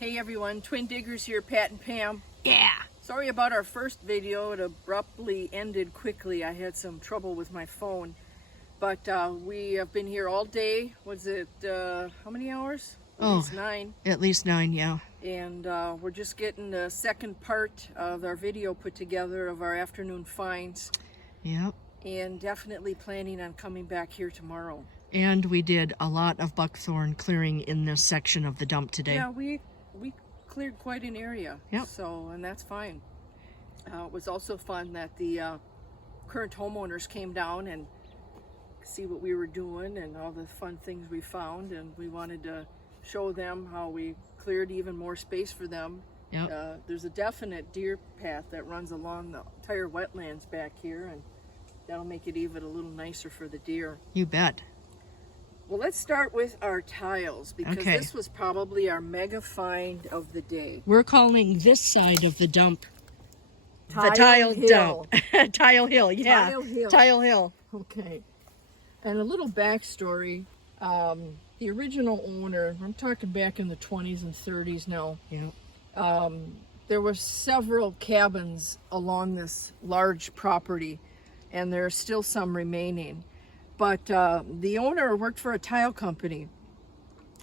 Hey everyone, Twin Diggers here, Pat and Pam. Yeah. Sorry about our first video, it abruptly ended quickly. I had some trouble with my phone. But we have been here all day. Was it, how many hours? At least 9. At least 9, yeah. And we're just getting the second part of our video put together of our afternoon finds. Yep. And definitely planning on coming back here tomorrow. And we did a lot of buckthorn clearing in this section of the dump today. Yeah, we cleared quite an area. Yep. So, and that's fine. It was also fun that the current homeowners came down and see what we were doing and all the fun things we found, and we wanted to show them how we cleared even more space for them. Yep. There's a definite deer path that runs along the entire wetlands back here, and that'll make it even a little nicer for the deer. You bet. Well, let's start with our tiles, because Okay. this was probably our mega find of the day. We're calling this side of the dump Tile the tile Hill. dump. Tile Hill, yeah. Tile Hill. Tile Hill. Okay. And a little backstory. The original owner, I'm talking back in the 20s and 30s now, Yeah. there were several cabins along this large property, and there are still some remaining. But the owner worked for a tile company,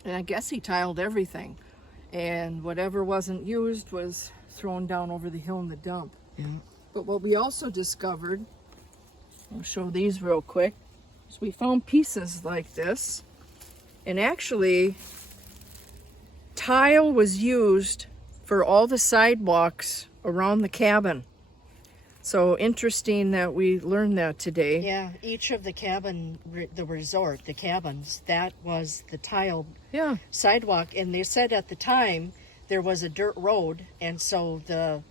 and I guess he tiled everything. And whatever wasn't used was thrown down over the hill in the dump. Yeah. But what we also discovered, I'll show these real quick, is we found pieces like this. And actually, tile was used for all the sidewalks around the cabin. So interesting that we learned that today. Yeah, each of the the resort, the cabins, that was the tiled Yeah. sidewalk. And they said at the time there was a dirt road, and so the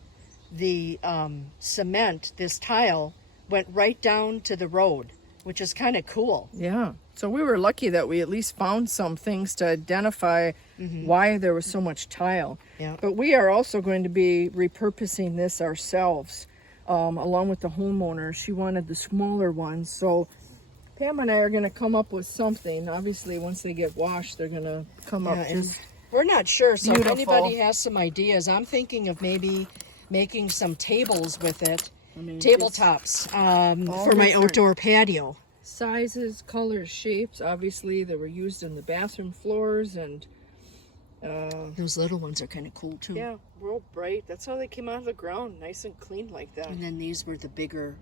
cement, this tile, went right down to the road, which is kind of cool. Yeah. So we were lucky that we at least found some things to identify why there was so much tile. Yeah. But we are also going to be repurposing this ourselves, along with the homeowner. She wanted the smaller ones. So Pam and I are going to come up with something. Obviously, once they get washed, they're going to come up and just... we're not sure, so beautiful. if anybody has some ideas, I'm thinking of maybe making some tables with it, tabletops, for my different outdoor patio. sizes, colors, shapes. Obviously, they were used in the bathroom floors, and Those little ones are kind of cool too. yeah, real bright. That's how they came out of the ground, nice and clean like that. And then these were the bigger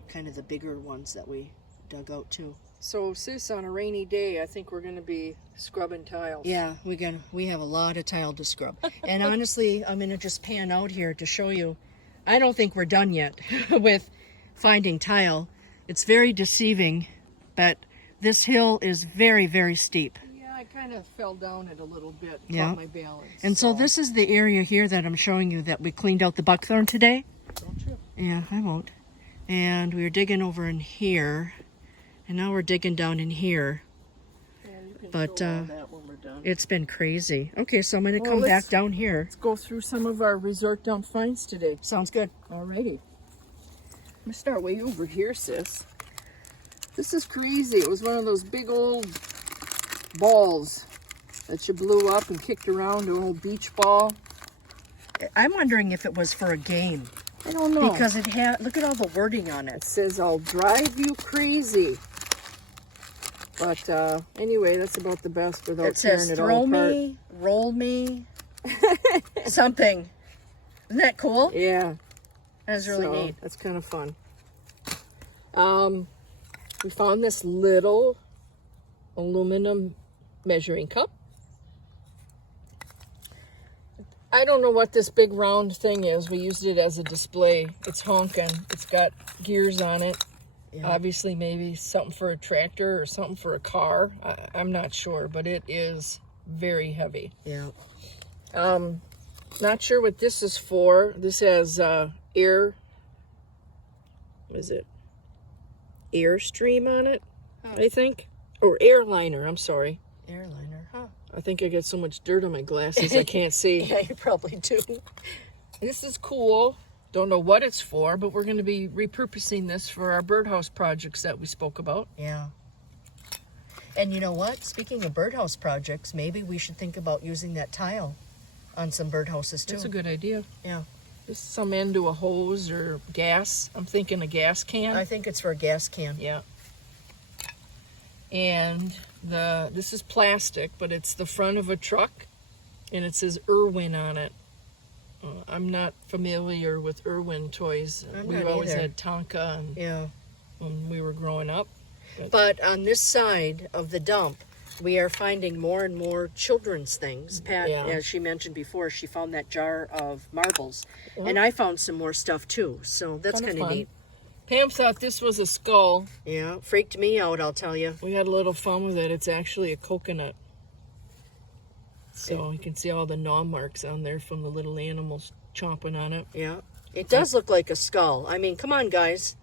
ones that we dug out too. So, sis, on a rainy day, I think we're going to be scrubbing tiles. Yeah, we have a lot of tile to scrub. And honestly, I'm gonna just pan out here to show you. I don't think we're done yet with finding tile. It's very deceiving, but this hill is very, very steep. Yeah, I kind of fell down it a little bit, Yeah. caught my balance. And so this is the area here that I'm showing you that we cleaned out the buckthorn today. Don't trip. Yeah, I won't. And we were digging over in here, and now we're digging down in here. Yeah, you can But, show all that when we're done. It's been crazy. Okay, so I'm going to Well, come let's- back down here. Let's go through some of our resort dump finds today. Sounds good. Alrighty. I'm gonna start way over here, sis. This is crazy. It was one of those big old balls that you blew up and kicked around, an old beach ball. I'm wondering if it was for a game. I don't know. Because it had, look at all the wording on it it. says, "I'll drive you crazy." But anyway, that's about the best without It says, tearing it throw all apart. me, roll me, something. Isn't that cool? Yeah. That's really So, neat. That's kind of fun. We found this little aluminum measuring cup. I don't know what this big round thing is. We used it as a display. It's honking. It's got gears on it. Yeah. Obviously, maybe something for a tractor or something for a car. I'm not sure, but it is very heavy. Yeah. Not sure what this is for. This has air. What is it? Airstream on it, I think. Or airliner, I'm sorry. Airliner, huh? I think I got so much dirt on my glasses I can't see. Yeah, you probably do. This is cool. Don't know what it's for, but we're going to be repurposing this for our birdhouse projects that we spoke about. Yeah. And you know what? Speaking of birdhouse projects, maybe we should think about using that tile on some birdhouses too. That's a good idea. Yeah. Just some end to a hose or gas. I'm thinking a gas can. I think it's for a gas can. Yeah. And this is plastic, but it's the front of a truck, and it says Irwin on it. I'm not familiar with Irwin toys. I'm We've not always either. had Tonka Yeah. when we were growing up. But on this side of the dump, we are finding more and more children's things. Pat, Yeah. as she mentioned before, she found that jar of marbles. And I found some more stuff too. So that's Kinda kind of fun. neat. Pam thought this was a skull. Yeah. Freaked me out, I'll tell you. We had a little fun with it. It's actually a coconut. So you can see all the gnaw marks on there from the little animals chomping on it. Yeah. It does look like a skull. I mean, come on, guys.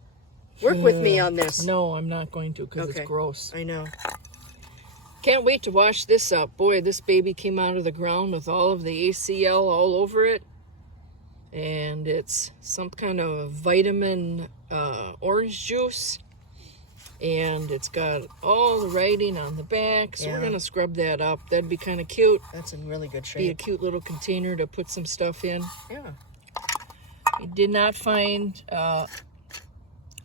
Work with me on this. No, I'm not going to because Okay. it's gross. I know. Can't wait to wash this up. Boy, this baby came out of the ground with all of the ACL all over it. And it's some kind of vitamin orange juice. And it's got all the writing on the back. So Yeah. we're going to scrub that up. That'd be kind of cute. That's in really good Be a shape. cute little container to put some stuff in. Yeah. We did not find a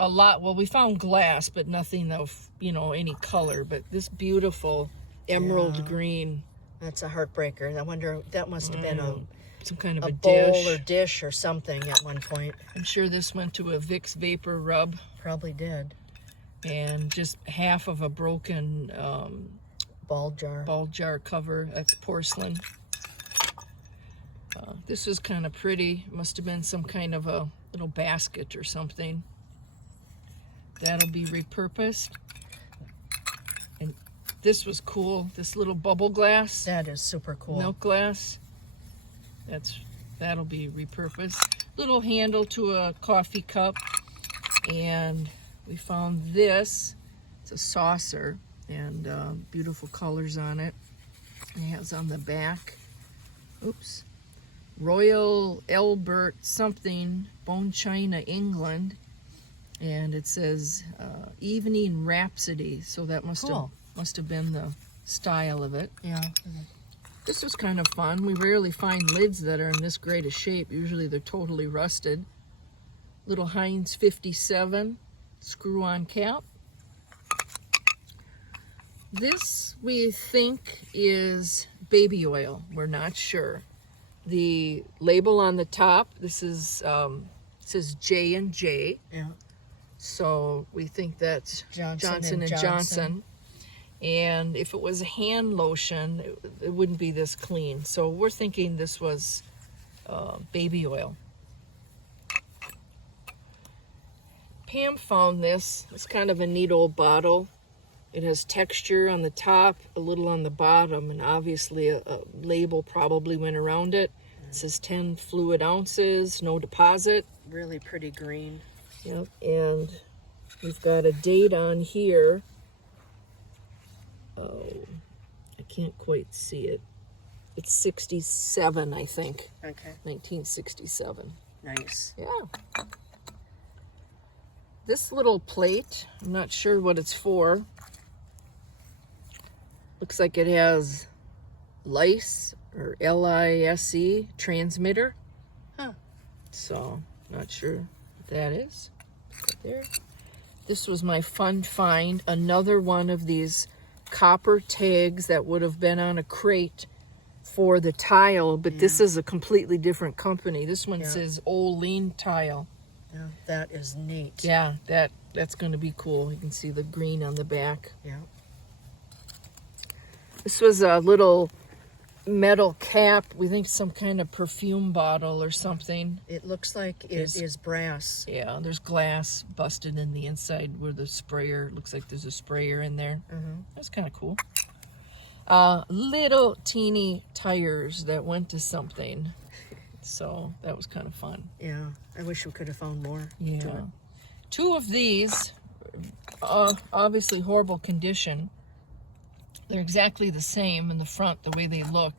lot. Well, we found glass, but nothing of, any color. But this beautiful emerald green, That's a heartbreaker. I wonder, that must have been some kind of a a bowl dish. or dish or something at one point. I'm sure this went to a Vicks Vapor Rub. Probably did. And just half of a broken Ball jar. ball jar cover. That's porcelain. This is kind of pretty. Must have been some kind of a little basket or something. That'll be repurposed. And this was cool. This little bubble glass, That is super cool. milk glass. That'll be repurposed. Little handle to a coffee cup. And we found this. It's a saucer and beautiful colors on it. It has on the back, oops, Royal Albert something, Bone China, England. And it says Evening Rhapsody. So that must Cool. have been the style of it. Yeah. This was kind of fun. We rarely find lids that are in this great a shape. Usually they're totally rusted. Little Heinz 57 screw-on cap. This we think is baby oil. We're not sure. The label on the top, this is says J&J. Yeah. So we think that's Johnson and Johnson. And if it was hand lotion, it wouldn't be this clean. So we're thinking this was baby oil. Pam found this. It's kind of a neat old bottle. It has texture on the top, a little on the bottom, and obviously a label probably went around it. It says 10 fluid ounces, no deposit. Really pretty green. Yep, and we've got a date on here. Oh, I can't quite see it. It's 67, I think. Okay. 1967. Nice. Yeah. This little plate, I'm not sure what it's for. Looks like it has LICE or LISE transmitter. Huh. So, not sure what that is. Right there. This was my fun find. Another one of these copper tags that would have been on a crate for the tile, but this is a completely different company. This one says Olean Tile. Yeah, that is neat. Yeah, that's going to be cool. You can see the green on the back. Yeah. This was a little metal cap. We think some kind of perfume bottle or something. It looks like it is brass. Yeah, there's glass busted in the inside where the sprayer, looks like there's a sprayer in there. That's kind of cool. Little teeny tires that went to something. So that was kind of fun. Yeah. I wish we could have found more. Yeah. To it. Two of these, obviously horrible condition. They're exactly the same in the front, the way they look.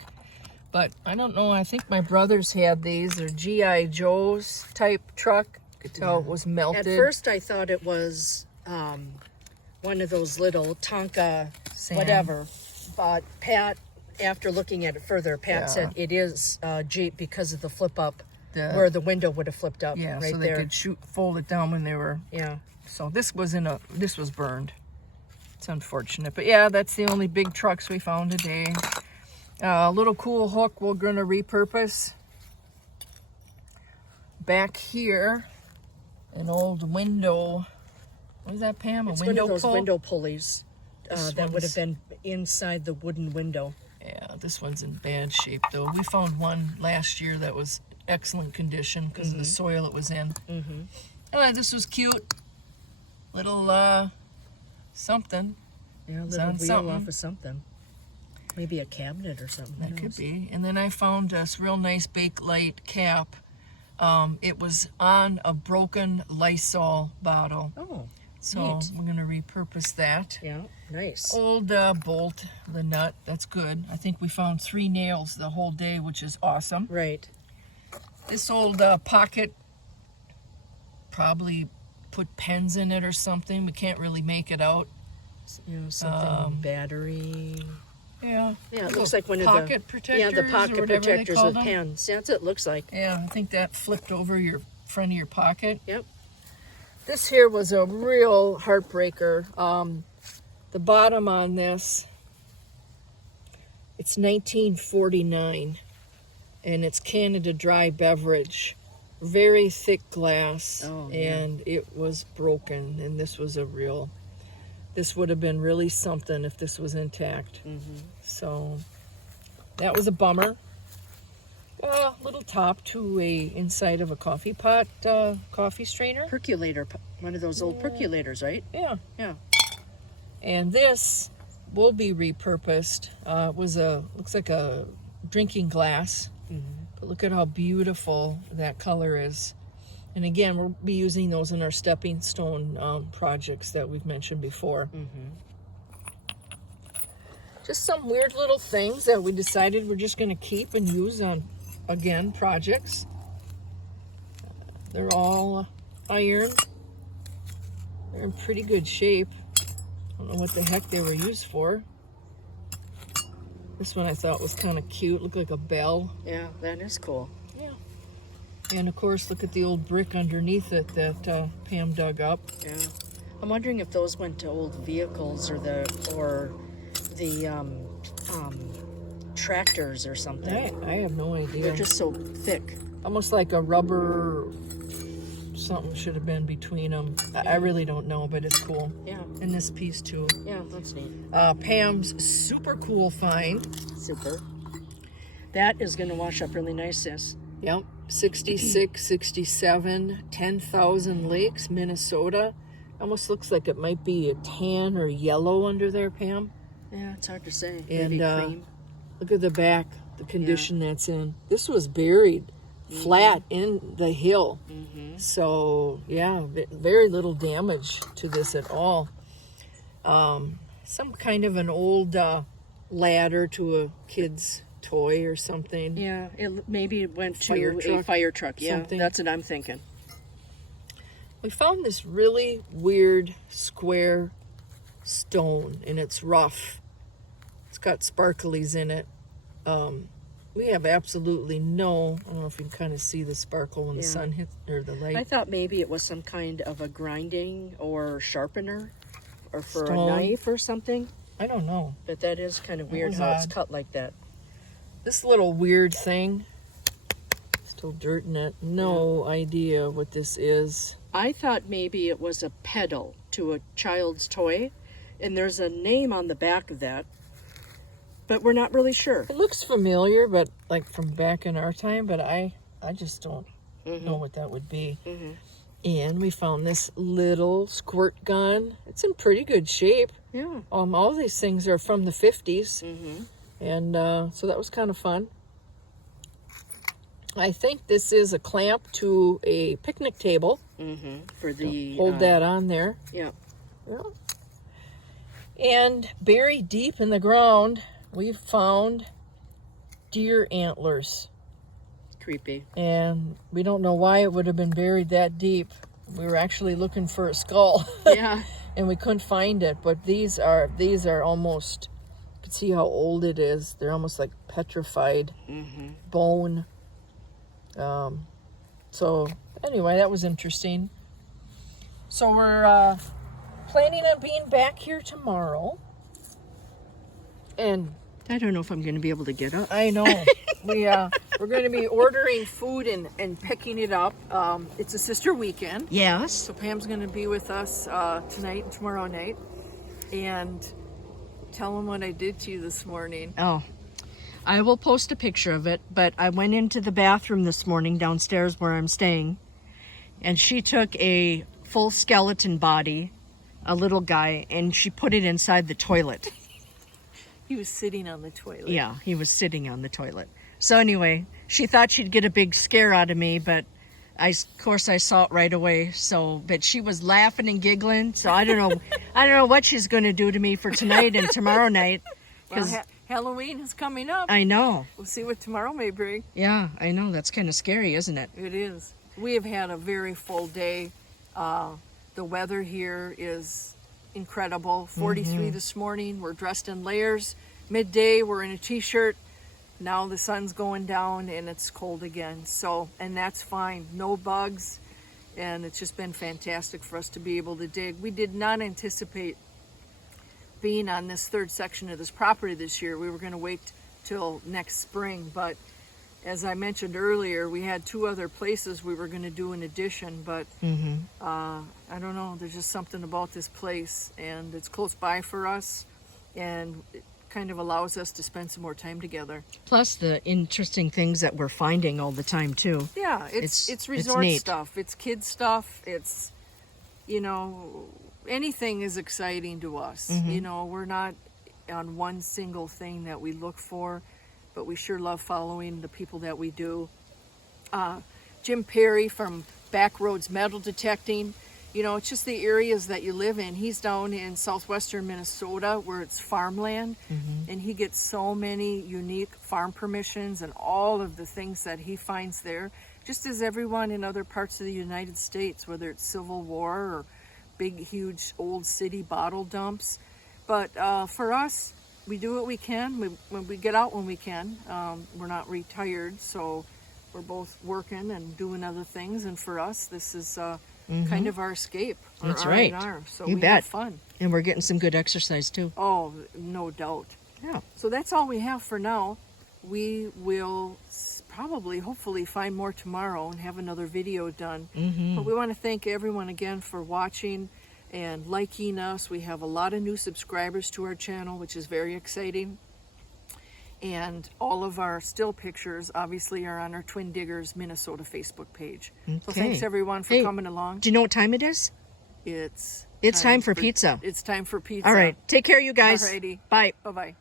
But I don't know, I think my brothers had these. They're G.I. Joe's type truck. You could tell it was melted. At first I thought it was one of those little Tonka Sam. whatever. But Pat after looking at it further, Pat Yeah. said it is Jeep because of the flip up, The- where the window would have flipped up. Yeah, right so they there. could fold it down when they were. Yeah. So this was burned. It's unfortunate, but yeah, that's the only big trucks we found today. A little cool hook we're gonna repurpose. Back here, an old window. What is that, Pam? It's A one window of those pull? window pulleys This that would one's- have been inside the wooden window. Yeah, this one's in bad shape though. We found one last year that was excellent condition because of the soil it was in. This was cute. Little something. Yeah, a Is little that wheel something? off of something. Maybe a cabinet or something. That could be. And then I found this real nice Bakelite cap. It was on a broken Lysol bottle. Oh, So neat. we're going to repurpose that. Yeah, nice. Old bolt, the nut, that's good. I think we found 3 nails the whole day, which is awesome. Right. This old pocket, probably put pens in it or something. We can't really make it out. You know, something battery. Yeah. Yeah, it Little looks like one of the pocket protectors. Yeah, the or pocket whatever they protectors call with them. pens. That's what it looks like. Yeah, I think that flipped over your front of your pocket. Yep. This here was a real heartbreaker. The bottom on this, it's 1949, and it's Canada Dry Beverage. Very thick glass, Oh, yeah. and it was broken, and this was this would have been really something if this was intact. So that was a bummer. Little top to a inside of a coffee pot, coffee strainer. Percolator, one of those old percolators, right? Yeah. Yeah. And this will be repurposed. It looks like a drinking glass. But look at how beautiful that color is. And again, we'll be using those in our stepping stone projects that we've mentioned before. Just some weird little things that we decided we're just going to keep and use on, again, projects. They're all iron. They're in pretty good shape. I don't know what the heck they were used for. This one I thought was kind of cute. Looked like a bell. Yeah, that is cool. Yeah. And of course, look at the old brick underneath it that Pam dug up. Yeah. I'm wondering if those went to old vehicles or the tractors or something. I have no idea. They're just so thick. Almost like a rubber something should have been between them. I really don't know, but it's cool. Yeah. And this piece too. Yeah, that's neat. Pam's super cool find. Super. That is going to wash up really nice, sis. Yep. 66, 67, 10,000 Lakes, Minnesota. Almost looks like it might be a tan or yellow under there, Pam. Yeah, it's hard to say. And Maybe cream. look at the back, the condition that's in. This was buried flat in the hill. So, yeah, very little damage to this at all. Some kind of an old ladder to a kid's toy or something. Yeah, maybe it went to Fire a truck, fire truck. Yeah, something. that's what I'm thinking. We found this really weird square stone, and it's rough. It's got sparklies in it. We have absolutely no, I don't know if you can kind of see the sparkle when the Yeah. sun hits, or the light. I thought maybe it was some kind of a grinding or sharpener or for Stone. a knife or something. I don't know. But that is kind of weird was how it's odd. cut like that. This little weird thing, still dirt in it. No idea what this is. I thought maybe it was a pedal to a child's toy, and there's a name on the back of that, but we're not really sure. It looks familiar, but like from back in our time, but I just don't know what that would be. And we found this little squirt gun. It's in pretty good shape. Yeah. All these things are from the 50s. And so that was kind of fun. I think this is a clamp to a picnic table. For the Hold that on there. Yeah. Yeah. And buried deep in the ground, we found deer antlers. Creepy. And we don't know why it would have been buried that deep. We were actually looking for a skull. Yeah. And we couldn't find it, but these are almost can see how old it is. They're almost like petrified bone. So anyway, that was interesting. So we're planning on being back here tomorrow. And I don't know if I'm going to be able to get up. I know. We're going to be ordering food and picking it up. It's a sister weekend. Yes. So Pam's going to be with us tonight and tomorrow night. And tell them what I did to you this morning. Oh, I will post a picture of it, but I went into the bathroom this morning downstairs where I'm staying, and she took a full skeleton body, a little guy, and she put it inside the toilet. He was sitting on the toilet. Yeah, he was sitting on the toilet. So anyway, she thought she'd get a big scare out of me, but of course I saw it right away. So, but she was laughing and giggling. So I don't know what she's going to do to me for tonight and tomorrow night. Well, Halloween is coming up. I know. We'll see what tomorrow may bring. Yeah, I know. That's kind of scary, isn't it? It is. We have had a very full day. The weather here is incredible. 43 this morning. We're dressed in layers. Midday, we're in a t-shirt. Now the sun's going down and it's cold again. So, and that's fine. No bugs. And it's just been fantastic for us to be able to dig. We did not anticipate being on this third section of this property this year. We were going to wait till next spring, but as I mentioned earlier, we had 2 other places we were going to do an addition, but I don't know, there's just something about this place, and it's close by for us, and it kind of allows us to spend some more time together. Plus the interesting things that we're finding all the time too. Yeah, it's resort neat. stuff, it's kid stuff, it's, you know, anything is exciting to us. You know, we're not on one single thing that we look for, but we sure love following the people that we do. Jim Perry from Backroads Metal Detecting, you know, it's just the areas that you live in. He's down in southwestern Minnesota where it's farmland, and he gets so many unique farm permissions and all of the things that he finds there, just as everyone in other parts of the United States, whether it's Civil War or big, huge, old city bottle dumps. But for us, we do what we can. We get out when we can. We're not retired, so we're both working and doing other things. And for us, this is kind of our escape. Our That's right. R&R. So You we bet. have fun. And we're getting some good exercise too. Oh, no doubt. Yeah. So that's all we have for now. We will probably, hopefully, find more tomorrow and have another video done. But we want to thank everyone again for watching and liking us. We have a lot of new subscribers to our channel, which is very exciting. And all of our still pictures obviously are on our Twin Diggers Minnesota Facebook page. So thanks everyone for coming along. Do you know what time it is? It's It's time for pizza. It's time for pizza. All right. Take care, you guys. Alrighty. Bye. Bye-bye.